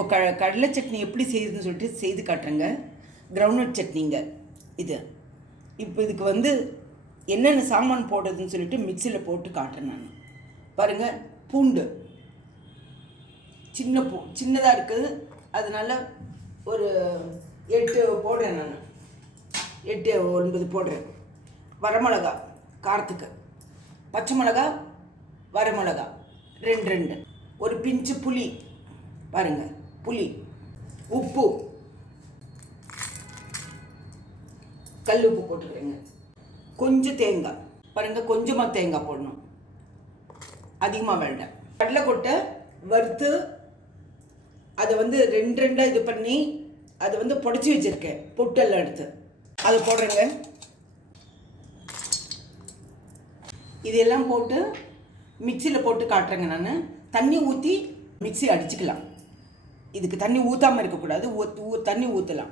இப்போ கடலை சட்னி எப்படி செய்யுதுன்னு சொல்லிட்டு செய்து காட்டுறேங்க. கிரவுண்ட்நட் சட்னிங்க இது. இப்போ இதுக்கு வந்து என்னென்ன சாமான் போடுறதுன்னு சொல்லிட்டு மிக்சியில் போட்டு காட்டுறேன் நான். பாருங்கள், பூண்டு சின்னதாக இருக்குது, அதனால் ஒரு 8 போடுறேன் நான். 8 9 போடுறேன். வரமிளகா காரத்துக்கு, பச்சை மிளகா, வரமிளகா 2 ஒரு பிஞ்சு புளி, பாருங்கள் புளி, உப்பு, கல் உப்பு போட்டுக்கிறேங்க. கொஞ்சம் தேங்காய், பாருங்கள் கொஞ்சமாக தேங்காய் போடணும், அதிகமாக வேண்டாம். கடலை கொட்டை வறுத்து அதை வந்து 2 இது பண்ணி அதை வந்து புடச்சி வச்சுருக்கேன், பொட்டெல்லாம் எடுத்து அதை போடுறேங்க. இதெல்லாம் போட்டு மிக்சியில் போட்டு காட்டுறேங்க நான். தண்ணி ஊற்றி மிக்சி அடிச்சுக்கலாம். இதுக்கு தண்ணி ஊற்றாமல் இருக்கக்கூடாது, தண்ணி ஊற்றலாம்.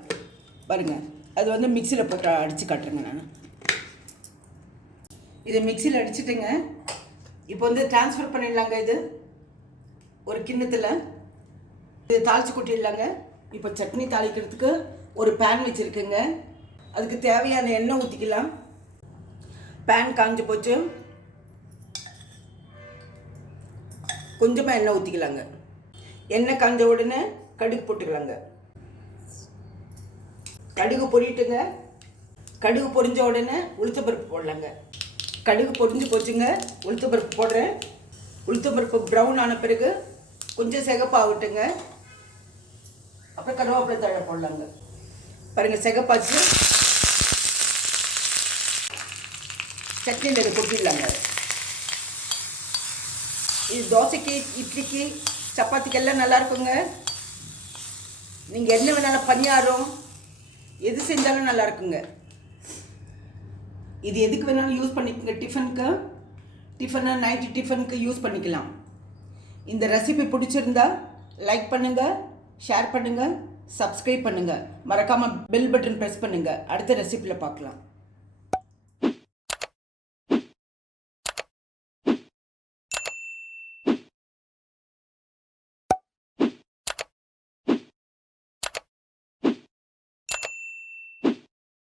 பாருங்கள், அது வந்து மிக்சியில் போட்டு அடித்து காட்டுறேங்க நான். இதை மிக்சியில் அடிச்சுட்டுங்க. இப்போ வந்து ட்ரான்ஸ்ஃபர் பண்ணிடலாங்க. இது ஒரு கிண்ணத்தில் இது தாளித்து கொட்டிடலாங்க. இப்போ சட்னி தாளிக்கிறதுக்கு ஒரு பேன் வச்சுருக்குங்க. அதுக்கு தேவையான எண்ணெய் ஊற்றிக்கலாம். பேன் காஞ்சி போச்சு, கொஞ்சமாக எண்ணெய் ஊற்றிக்கலாங்க. எண்ணெய் காஞ்ச உடனே கடுகு போட்டுக்கலாங்க. கடுகு பொரிட்டுங்க. கடுகு பொரிஞ்ச உடனே உளுத்தப்பருப்பு போடலாங்க. கடுகு பொரிஞ்சு போச்சுங்க, உளுத்தப்பருப்பு போடுறேன். உளுத்தப்பருப்பு ப்ரௌன் ஆன பிறகு கொஞ்சம் சிகப்பாகட்டுங்க. அப்புறம் கருவேப்பிலை தழை போடலாங்க. பாருங்கள், சிகப்பாச்சு. சட்னியில் இதை கொட்டிடலாங்க. இது தோசைக்கு, இட்லிக்கு, சப்பாத்திக்கெல்லாம் நல்லா இருக்குங்க. நீங்கள் என்ன வேணாலும் பணியாரம் எது செஞ்சாலும் நல்லா இருக்குங்க. இது எதுக்கு வேணாலும் யூஸ் பண்ணிக்கோங்க. டிஃபனு நைட்டு டிஃபனுக்கு யூஸ் பண்ணிக்கலாம். இந்த ரெசிபி பிடிச்சிருந்தா லைக் பண்ணுங்கள், ஷேர் பண்ணுங்கள், சப்ஸ்கிரைப் பண்ணுங்கள். மறக்காமல் பெல் பட்டன் ப்ரெஸ் பண்ணுங்கள். அடுத்த ரெசிபியில் பார்க்கலாம்.